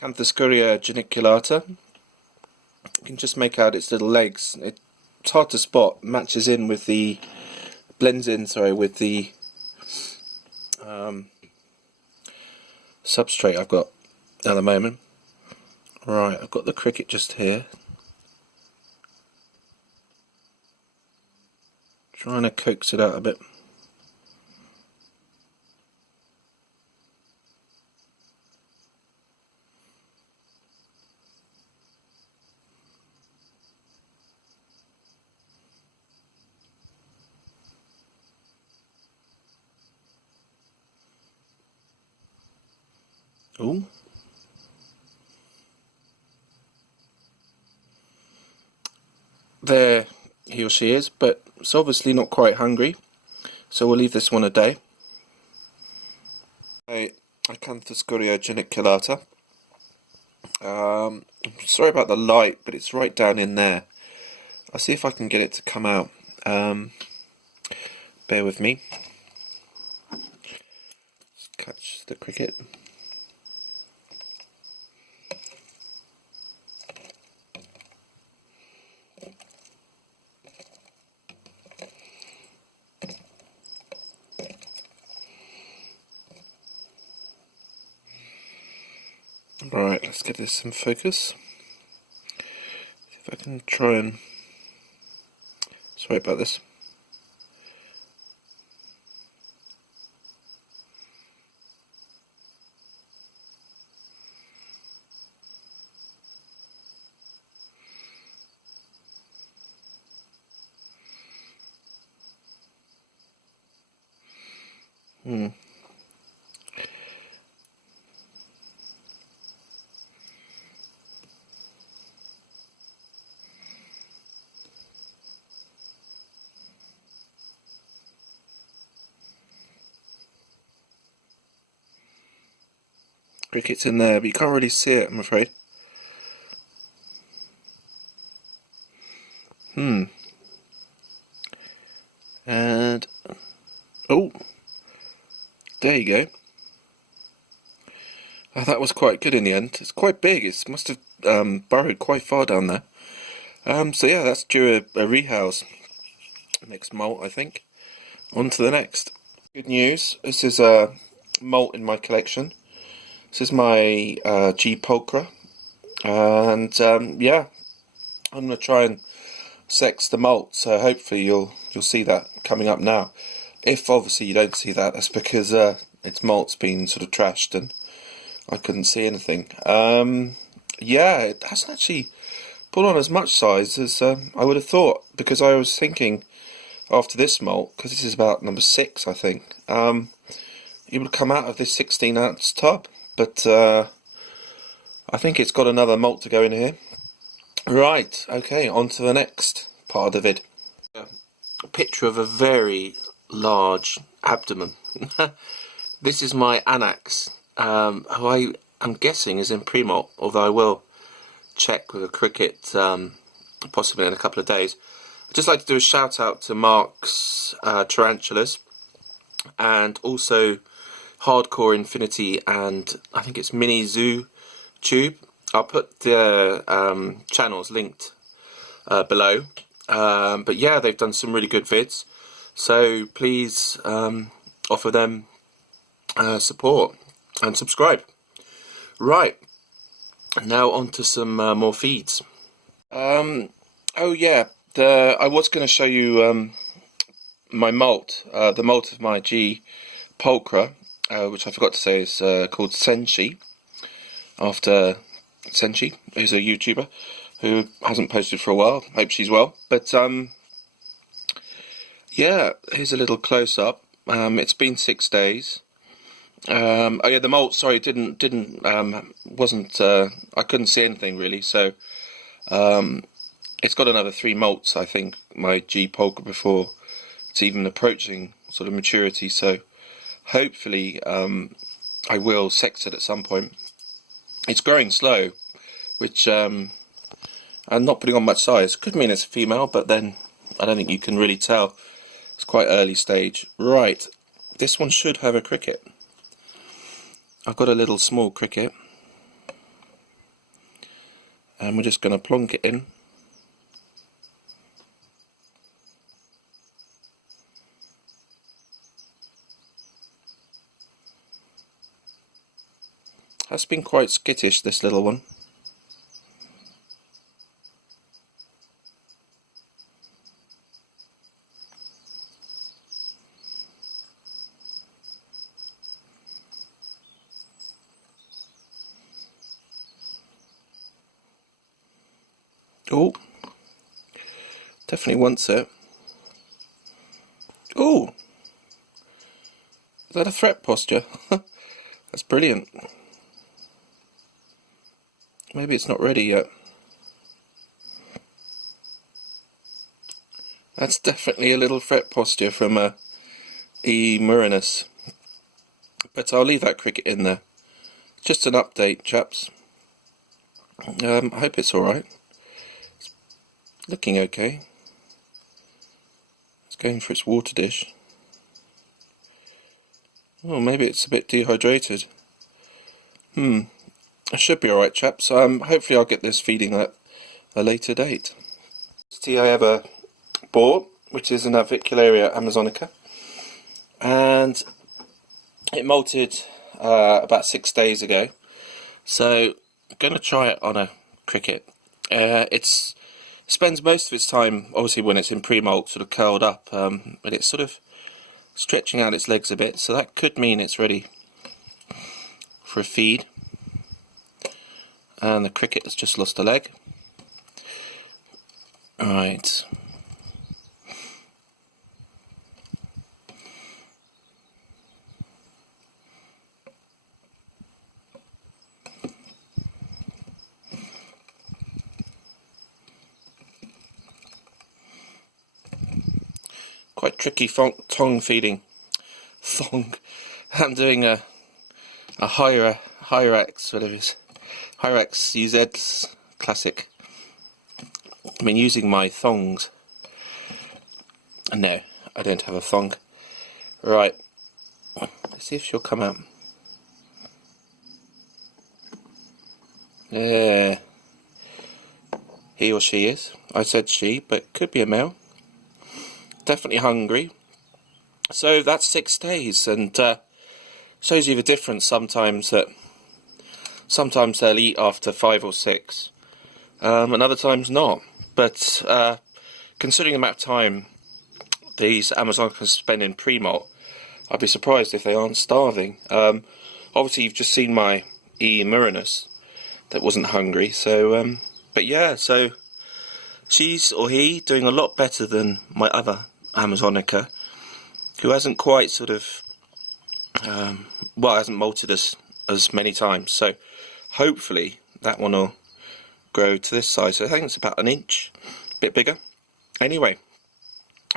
Canthoscuria geniculata. You can just make out its little legs. It's hard to spot. Matches in with the blends in. Sorry, with the substrate I've got at the moment. Right, I've got the cricket just here. Trying to coax it out a bit. Ooh. There he or she is, but it's obviously not quite hungry, so we'll leave this one a day. Acanthoscuria geniculata. Sorry about the light, but it's right down in there. I'll see if I can get it to come out. Bear with me. Let's catch the cricket. Right, let's get this in focus. See if I can try and... Sorry about this. Cricket's in there, but you can't really see it, I'm afraid. And oh, there you go. That was quite good in the end. It's quite big. It must have burrowed quite far down there. So yeah, that's due a rehouse next molt, I think. On to the next. Good news. This is a molt in my collection. This is my G Pulchra, and yeah, I'm gonna try and sex the molt. So hopefully you'll see that coming up now. If obviously you don't see that, that's because its molt's been sort of trashed and I couldn't see anything. Yeah, it hasn't actually put on as much size as I would have thought, because I was thinking after this molt, because this is about number 6 I think, it would come out of this 16-ounce tub. But I think it's got another molt to go in here. Right, okay, on to the next part of the vid. A picture of a very large abdomen. This is my Anax, who I'm guessing is in pre-molt, although I will check with a cricket possibly in a couple of days. I'd just like to do a shout out to Mark's Tarantulas, and also Hardcoreinfinity, and I think it's Mini zootube. I'll put the channels linked below. But yeah, they've done some really good vids, so please offer them support and subscribe. Right, now on to some more feeds. Oh yeah, I was going to show you my molt, the molt of my G Pulchra, which I forgot to say is called Senshi, after Senshi, who's a YouTuber who hasn't posted for a while. Hope she's well. But yeah, here's a little close up. It's been 6 days. Oh yeah, the molt. Sorry, wasn't. I couldn't see anything really. So it's got another 3 molts, I think, my G Pulchra, before it's even approaching sort of maturity. So hopefully I will sex it at some point. It's growing slow, which and not putting on much size. Could mean it's a female, but then I don't think you can really tell. It's quite early stage. Right, this one should have a cricket. I've got a little small cricket. and we're just going to plonk it in. Has been quite skittish, this little one. Oh, definitely wants it. Oh, is that a threat posture? That's brilliant. Maybe it's not ready yet. That's definitely a little threat posture from E. murinus. But I'll leave that cricket in there. Just an update, chaps. I hope it's alright. It's looking okay. It's going for its water dish. Oh, maybe it's a bit dehydrated. It should be alright, chaps. Hopefully I'll get this feeding at a later date. Tea I ever bought, which is an Avicularia amazonica, and it molted about 6 days ago. So I'm going to try it on a cricket. It spends most of its time, obviously when it's in pre-molt, sort of curled up, but it's sort of stretching out its legs a bit, so that could mean it's ready for a feed. And the cricket has just lost a leg. Alright. Quite tricky tongue feeding. I'm doing a Hyrax, whatever it is. Hyrax UZ classic. I mean, using my thongs. No, I don't have a thong. Right. Let's see if she'll come out. Yeah. He or she is. I said she, but could be a male. Definitely hungry. So that's 6 days, and shows you the difference sometimes, that sometimes they'll eat after 5 or 6, and other times not. But considering the amount of time these Amazonicas spend in pre-molt, I'd be surprised if they aren't starving. Obviously you've just seen my E. murinus that wasn't hungry, so but yeah, so she's, or he, doing a lot better than my other Amazonica, who hasn't quite sort of well, hasn't molted as many times. So hopefully that one will grow to this size. So I think it's about 1 inch, a bit bigger. Anyway,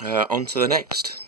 on to the next.